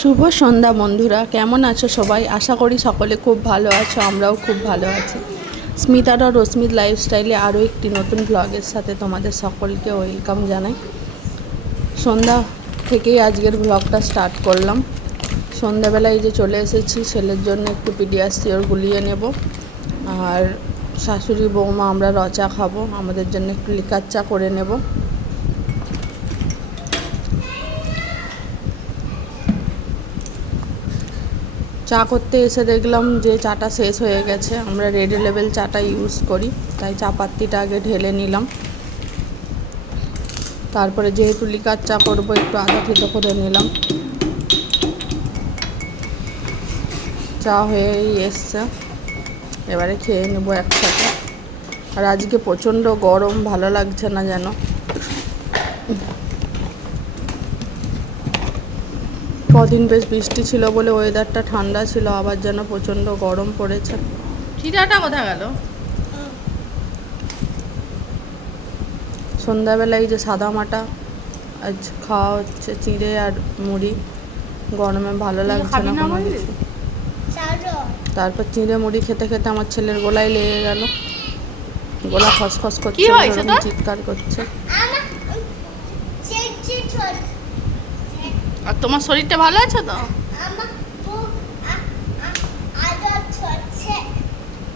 শুভ সন্ধ্যা বন্ধুরা, কেমন আছো সবাই? আশা করি সকলে খুব ভালো আছো, আমরাও খুব ভালো আছি। স্মিতার আর রশ্মির লাইফস্টাইলে আরও একটি নতুন ব্লগের সাথে তোমাদের সকলকে ওয়েলকাম জানাই। সন্ধ্যা থেকেই আজকের ব্লগটা স্টার্ট করলাম। সন্ধ্যাবেলায় যে চলে এসেছি, ছেলের জন্য একটু পিডিয়াশিওর গুলিয়ে নেব, আর শাশুড়ি বৌমা আমরা রচা খাবো, আমাদের জন্য একটু লিকার চা করে নেব। চা করতে এসে দেখলাম যে চাটা শেষ হয়ে গেছে। আমরা রেড লেবেল চাটা ইউজ করি, তাই চা পাত্তিটা আগে ঢেলে নিলাম। তারপরে যেহেতু লিকার চা করবো, একটু আদা থেতো করে নিলাম। চা হয়েই এসছে, এবারে খেয়ে নেবো একসাথে। আর আজকে প্রচণ্ড গরম, ভালো লাগছে না যেন। কদিন বেশ বৃষ্টি ছিল বলে ওয়েদারটা ঠান্ডা ছিল, আবার যেন প্রচণ্ড গরম পড়েছে। চিড়াটা কোথায় গেল? সন্ধ্যাবেলায় যে সাদা মাটা আজ খাওয়া হচ্ছে, চিড়ে আর মুড়ি। গরমে ভালো লাগছে না কোনো কিছু। তারপর চিড়ে মুড়ি খেতে খেতে আমার ছেলের গলায় লেগে গেল, গলা খসখস করছে, চিৎকার করছে। আর তোমার শরীরটা ভালো আছে তো?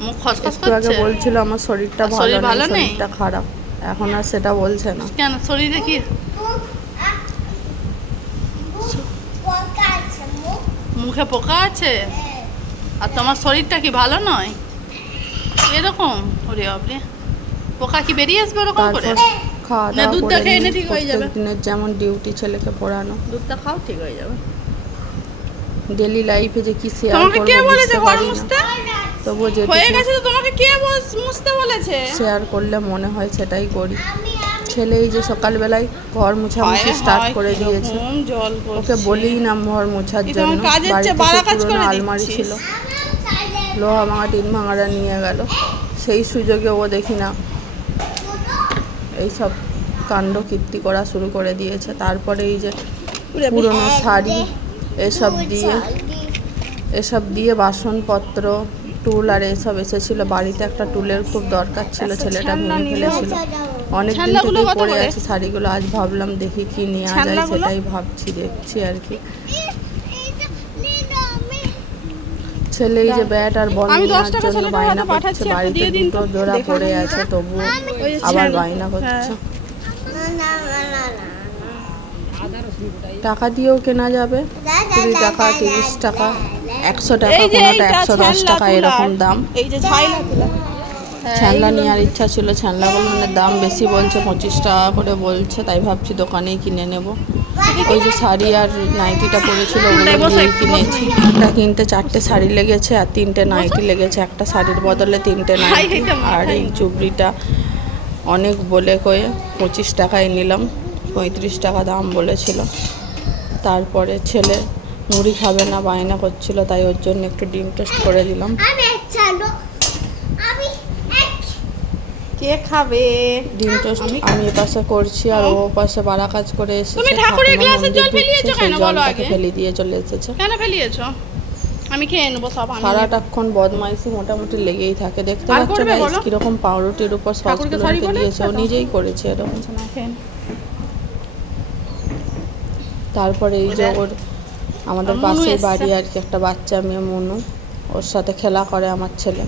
মুখ খসখস একটু আগে করছে। বলছিল আমার শরীরটা ভালো নেই, শরীরটা খারাপ। এখন আর সেটা বলছে না। কেন শরীরে কি মুখে পোকা আছে? আর তোমার শরীরটা কি ভালো নয় এরকম? ওরে বাপরে, পোকা কি বেরিয়ে আসবে ওরকম করে? খাওয়া না, দাওয়া দুধটা করে খেয়ে নে, ঠিক হয়ে যাবে। দিনের যেমন ডিউটি ছেলেকে পড়ানো, দুধটা খাও, ঠিক হয়ে যাবে। ডেলি লাইফে যে কি শেয়ার তোমাকে করবো কে বলেছে বুঝতে ঘর পারি না। মুছতে? তবুও হয়ে যেটুকু গেছে তো, তোমাকে কে মুছতে বলেছে? শেয়ার করলে মনে হয় সেটাই করি। ছেলে এই যে সকালবেলায় ঘর মুছামুছি স্টার্ট করে দিয়েছে। ওকে বলিই না ঘর মোছার জন্য, বাড়িতে পুরোনো আলমারি ছিল, লোহা ভাঙা টিন ভাঙারা নিয়ে গেল। সেই সুযোগে ও দেখি না এইসব কাণ্ড কীর্তি করা শুরু করে দিয়েছে। তারপরে এই যে পুরোনো শাড়ি এসব দিয়ে বাসনপত্র, টুল আর এসব এসেছিলো। বাড়িতে একটা টুলের খুব দরকার ছিল, ছেলেটা ভেঙে ফেলেছিল। অনেকদিন থেকেই পড়ে আছে শাড়িগুলো, আজ ভাবলাম দেখি কি নেওয়া যায়, সেটাই ভাবছি, দেখছি আর কি। ছেলে এই যে ব্যাট আর বল নেওয়ার জন্য বায়না করছে, বাড়িতে দুটো জোড়া পড়ে আছে, তবুও আবার বায়না করছে। টাকা দিয়েও কেনা যাবে, 20 টাকা, 30 টাকা, 100 টাকা, কোনোটা 110 টাকা, এরকম দাম। ছানলা নেওয়ার ইচ্ছা ছিল, ছানলাগুলোর দাম বেশি বলছে, 25 টাকা করে বলছে, তাই ভাবছি দোকানেই কিনে নেব। ওই যে শাড়ি আর নাইটিটা পরেছিল ওগুলো দিয়েই কিনেছি। একটা কিনতে 4টে শাড়ি লেগেছে আর 3টে নাইটি লেগেছে। একটা শাড়ির বদলে 3টে নাইটি। আর এই চুবড়িটা অনেক বলে কয়ে 25 টাকায় নিলাম, 35 টাকা দাম বলেছিল। তারপরে ছেলে মুড়ি খাবে না, বায়না করছিল, তাই ওর জন্য একটু ডিম টোস্ট করে দিলাম। কে খাবে ডিম টোস্ট? আমি এপাশে করছি আর ও পাশে বাড়া কাজ করে এসেছে। তুমি ঠাকুরের গ্লাসে জল ফেলিয়েছো কেন বলো আগে? ফেলে দিয়ে চলে এসেছে। কেন ফেলিয়েছো? আমি খেয়ে নেবো সব। সারাটাক্ষণ বদমাইশি মোটামুটি লেগেই থাকে। দেখতে পাচ্ছ গাইস কিরকম পাউরুটির উপর সসগুলো রেখে দিয়েছে, ও নিজেই করেছে এরকম। তারপরে এই যে ওর আমাদের পাশের বাড়ি আর কি একটা বাচ্চা মেয়ে মনু, ওর সাথে খেলা করে আমার ছেলে,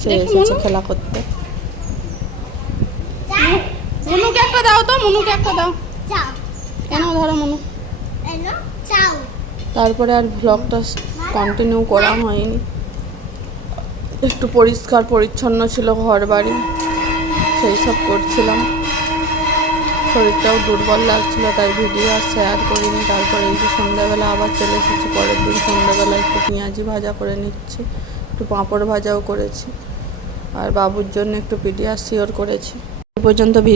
সে এসেছে খেলা করতে। মনুকে একটা দাও তো, মনুকে একটা দাও। কেন ধরো মনু। তারপরে আর ব্লগটা কন্টিনিউ করা হয়নি। একটু পরিষ্কার পরিচ্ছন্ন ছিল ঘর বাড়ি, সেই সব করছিলাম। শরীরটাও দুর্বল লাগছিল, তাই ভিডিও আর শেয়ার করিনি। তারপরে এই যে সন্ধ্যাবেলা আবার চলে এসেছি। পরের দিন সন্ধ্যাবেলা একটু পেঁয়াজি ভাজা করে নিচ্ছি, একটু পাঁপড় ভাজাও করেছি, আর বাবুর জন্য একটু পিডিয়াশিওর করেছি। এই পর্যন্ত